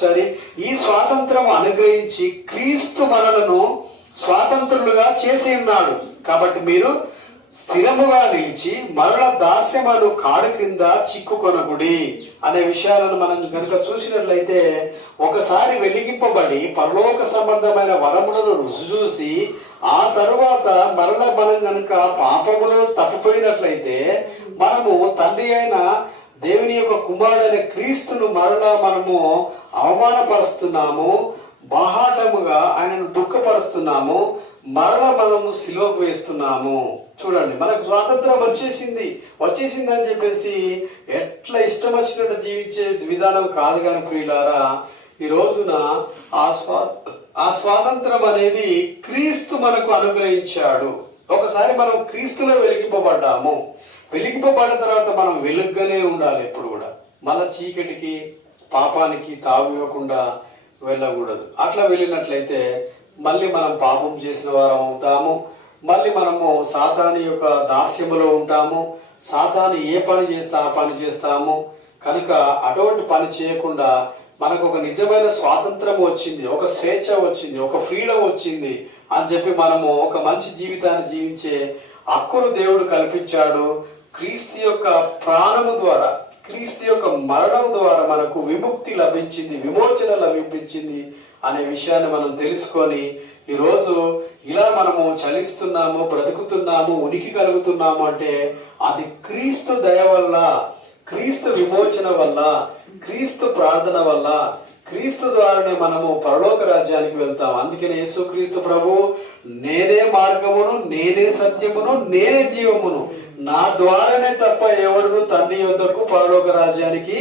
సరే, ఈ స్వాతంత్రం అనుగ్రహించి క్రీస్తు మనలను స్వాతంత్రులుగా చేసి ఉన్నాడు. కాబట్టి మీరు స్థిరముగా నిలిచి మరల దాస్యమను కాడు క్రింద చిక్కుకొనకుడి అనే విషయాలను మనం కనుక చూసినట్లయితే, ఒకసారి వెలిగింపబడి పరలోక సంబంధమైన వరములను రుచి చూసి ఆ తరువాత మరల మనం కనుక పాపములో తప్పిపోయినట్లయితే, మనము తండ్రి అయిన దేవుని యొక్క కుమారుడైన క్రీస్తును మరలా మనము అవమానపరుస్తున్నాము, బాహాటముగా ఆయనను దుఃఖపరుస్తున్నాము, మరలా మనము సిలువకు వేస్తున్నాము. చూడండి, మనకు స్వాతంత్రం వచ్చేసింది అని చెప్పేసి ఎట్లా ఇష్టం వచ్చినట్టు జీవించే విధానం కాదు. కానీ ప్రియులారా, ఈ రోజున ఆ స్వాతంత్రం అనేది క్రీస్తు మనకు అనుగ్రహించాడు. ఒకసారి మనం క్రీస్తులో వెలిగింపబడ్డాము. వెలిగింపబడిన తర్వాత మనం వెలుగ్గానే ఉండాలి. ఎప్పుడు కూడా మన చీకటికి పాపానికి తావు ఇవ్వకుండా వెళ్ళకూడదు. అట్లా వెళ్ళినట్లయితే మళ్ళీ మనం పాపం చేసిన వారం అవుతాము. మళ్ళీ మనము సాతాను యొక్క దాస్యములో ఉంటాము. సాతాను ఏ పని చేస్తే ఆ పని చేస్తాము. కనుక అటువంటి పని చేయకుండా మనకు ఒక నిజమైన స్వాతంత్రం వచ్చింది, ఒక స్వేచ్ఛ వచ్చింది, ఒక ఫ్రీడమ్ వచ్చింది అని చెప్పి మనము ఒక మంచి జీవితాన్ని జీవించే హక్కును దేవుడు కల్పించాడు. క్రీస్తు యొక్క ప్రాణము ద్వారా, క్రీస్తు యొక్క మరణం ద్వారా మనకు విముక్తి లభించింది, విమోచన లభించింది అనే విషయాన్ని మనం తెలుసుకొని ఈరోజు ఇలా మనము చలిస్తున్నాము, బ్రతుకుతున్నాము, ఉనికి కలుగుతున్నాము అంటే అది క్రీస్తు దయ వల్ల, క్రీస్తు విమోచన వల్ల, క్రీస్తు ప్రార్థన వల్ల, క్రీస్తు ద్వారానే మనము పరలోక రాజ్యానికి వెళ్తాం. అందుకనే యేసుక్రీస్తు ప్రభు, నేనే మార్గమును, నేనే సత్యమును, నేనే జీవమును, నా ద్వారానే తప్ప ఎవడును తండ్రి యొద్దకు పరలోక రాజ్యానికి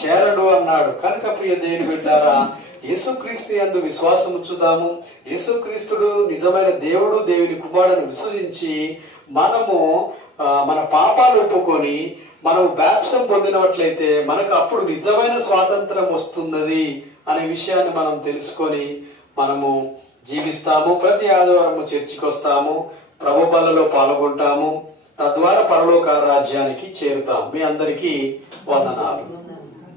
చేరడు అన్నాడు. కనుక ప్రియ దేవుని బిడ్డారా, యేసుక్రీస్తు యందు విశ్వాసం ఉంచుదాము. యేసుక్రీస్తుడు నిజమైన దేవుడు, దేవుని కుమారుని విశ్వసించి మనము మన పాపాలు ఒప్పుకొని మనం బాప్టిజం పొందినట్లయితే మనకు అప్పుడు నిజమైన స్వాతంత్రం వస్తున్నది అనే విషయాన్ని మనం తెలుసుకొని మనము జీవిస్తాము. ప్రతి ఆదివారము చర్చికి వస్తాము, ప్రభు బలలో పాల్గొంటాము. తద్వారా పరలోక రాజ్యానికి చేరుతాం. మీ అందరికీ వందనాలు.